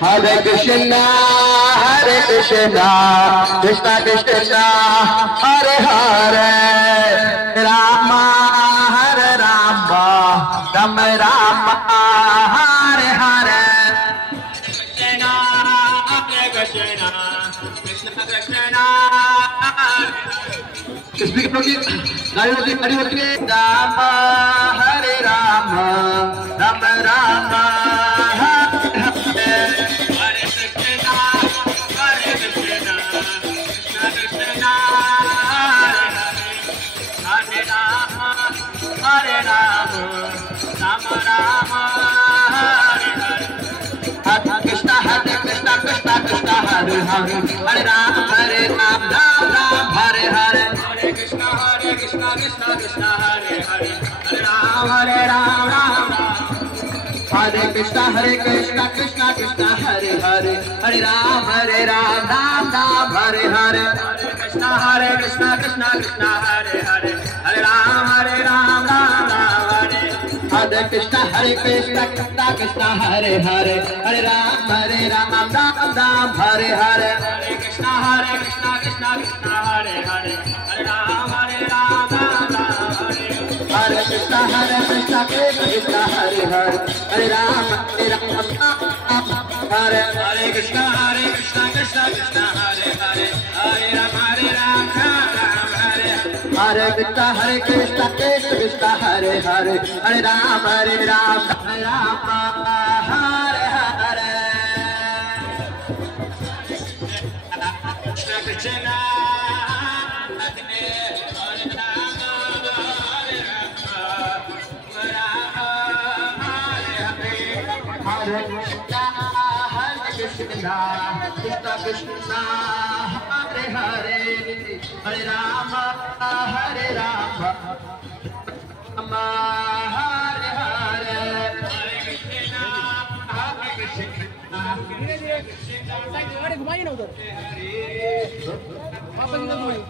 Hare Krishna, Krishna Krishna, Hare Hare, Rama Hare Rama, Rama Rama, Hare Hare. Krishna, Krishna, Krishna Krishna, Speak from here. Rama Hare Rama, Rama Rama, Hare Krishna, Krishna Krishna, Hare Rama, Hare Rama, Rama Rama, Hare Hare. Hare Krishna, Krishna Krishna, Hare Hare, Hare Ram, Ram Ram, Hare Hare. Hare Krishna, Krishna Krishna, Hare Hare, Hare Ram, Ram Ram. Hare Krishna, Krishna Krishna, Hare Hare, Hare Ram, Ram Ram, Hare Hare. Hare Krishna, Krishna Krishna, Hare Hare, Hare Ram, Ram Ram, Hare. Hare Krishna, Krishna Krishna, Hare Hare, Hare Ram, Ram Ram, Hare Hare. Hare Krishna, Krishna Krishna, Hare Hare, Hare Ram, Ram Ram, Hare. Hare Krishna, Krishna Krishna, Hare Hare, Hare Ram, Ram Hare. Hare Krishna, Krishna Krishna, Hare Hare, Hare Ram, Ram Hare. Hare Krishna, Krishna Krishna, Hare Hare, Hare Ram, Ram Hare Hare. Krishna Krishna, Hare Krishna, Krishna Krishna, Hare Hare, Hare Rama, Hare Rama, Rama Hare Hare. Hare Krishna, Krishna घुमाइए ना उधर वापस इधर घुमाइए.